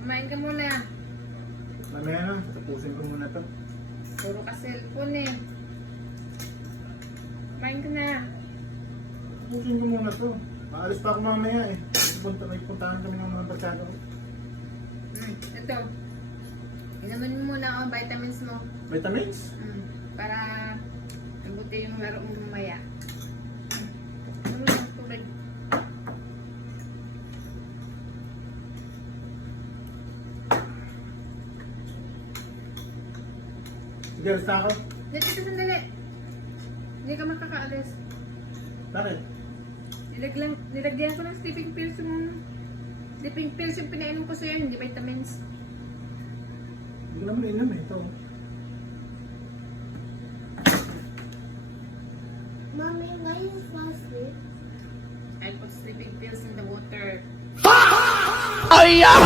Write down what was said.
kumain ka muna. Mamaya na, tapusin ko muna to. Puro ka cellphone eh. Kumain ka na. Tapusin ko muna to. Maalis pa ako mamaya eh. May puntahan kami ng mga barkada ko. Ito. Inaman mo muna ang vitamins mo. Vitamins? Para mabuti yung laro mo mamaya. Ano lang, tubig. Sige, alis na ako. Dito ka sandali. Hindi ka makakaalis. Bakit? Nilagyan ko ng sleeping pills yung pinainom ko sa'yo, hindi vitamins. Hindi ko naman inom eh. Ito. Mommy, why you fall asleep? I put sleeping pills in the water. Ayam!